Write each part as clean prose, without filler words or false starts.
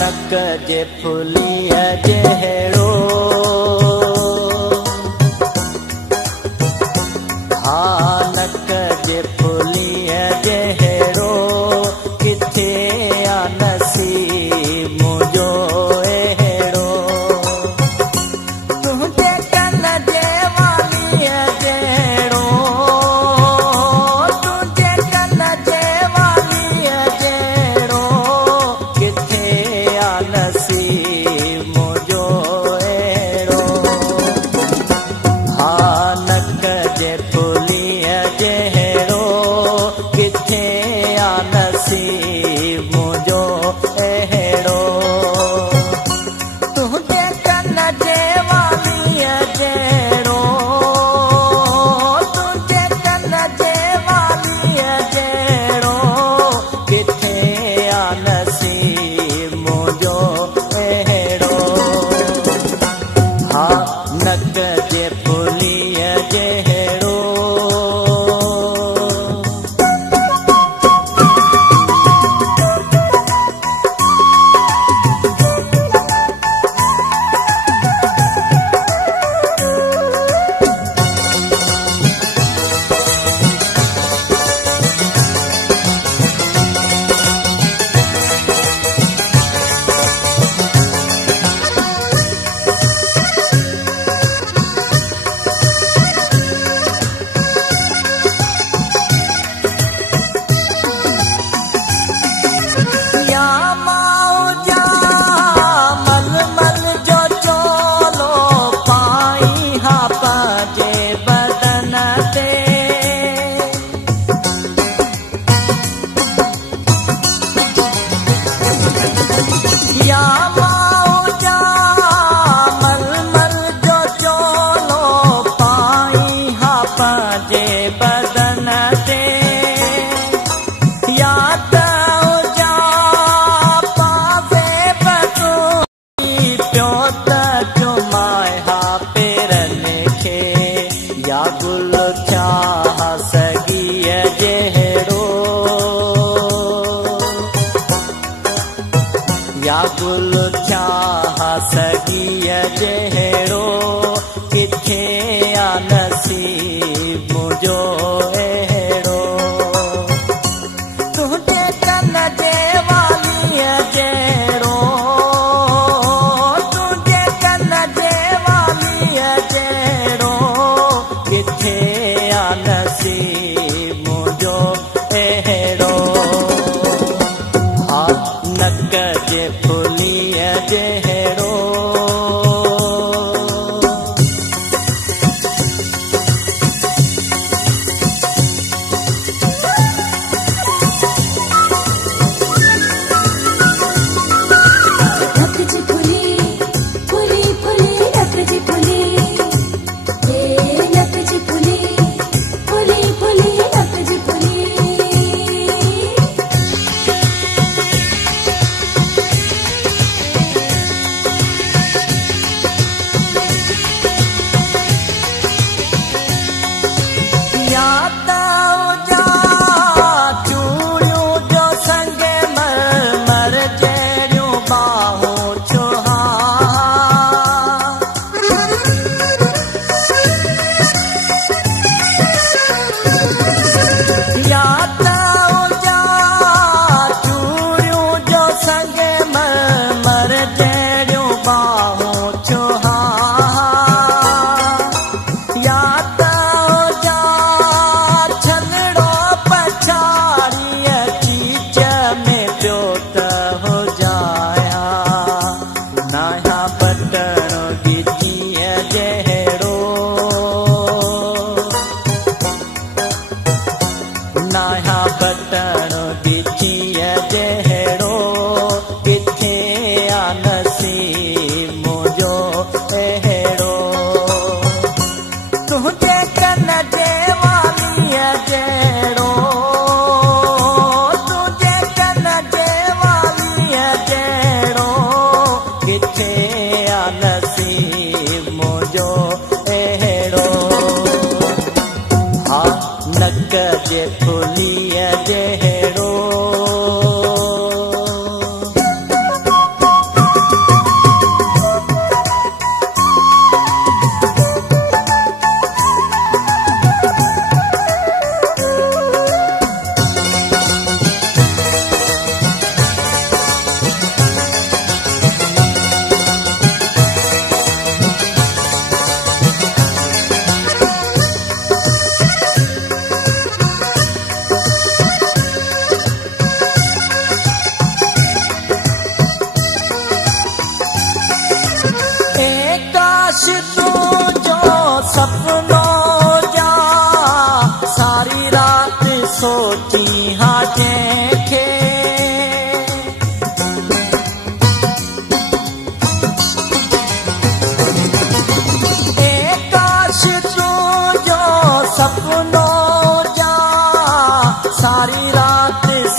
नक जे फुलीअ जहिड़ो नक जे फुलीअ जहिड़ो किथे आ नसीब मुंहिंजो अहिड़ो तुंहिंजे कन जे वालीअ जहिड़ो तुंहिंजे कन जे वालीअ जहिड़ो किथे आ नसीब मुंहिंजो अहिड़ो नक जे फुलीअ जहिड़ो किथे आ नसीब मुंहिंजो अहिड़ो तुंहिंजे कन जे वालीअ जहिड़ो तुंहिंजे कन जे वालीअ जहिड़ो किथे आ नसीब मुंहिंजो अहिड़ो नक जे फुलीअ जहिड़ो गुल थिया सॻीअ जहिड़ो या गुल थिया सॻीअ जहिड़ो किथे आ नसीब मुंहिंजो अहिड़ो तुंहिंजे कन जे वालीअ जहिड़ो तुंहिंजे कन जे वालीअ जहिड़ो किथे आ नसीब मुंहिंजो अहिड़ो नक जे फुली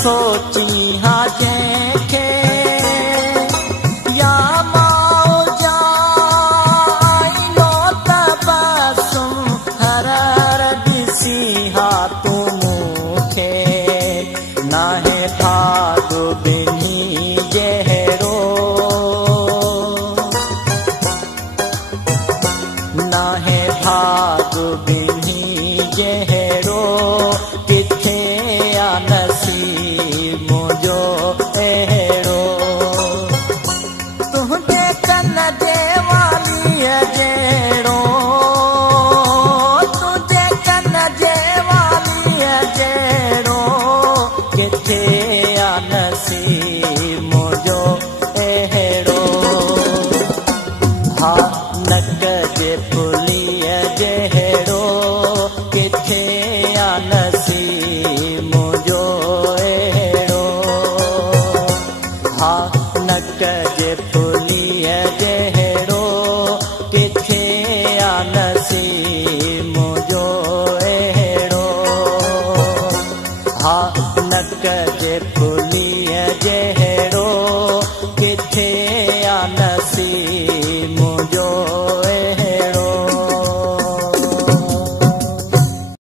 सोची हा जंहिंखे या मौजा आईनो तबसुम हर हर ॾिसी हा तूं मूंखे नाहे भाग ॿिन्ही जहिड़ो नाहे भाग ॿिन्ही जहिड़ो किथे आ नसीब मुंहिंजो अहिड़ो तुंहिंजे कन जे वालीअ जहिड़ो तुंहिंजे कन जे वालीअ जहिड़ो किथे आ नसीब मुंहिंजो अहिड़ो हा नक जे फुलीअ जहिड़ो किथे आ नसीब मुंहिंजो अहिड़ो हा नक जे फुलीअ जहिड़ो किथे आ नसीब मुंहिंजो अहिड़ो हा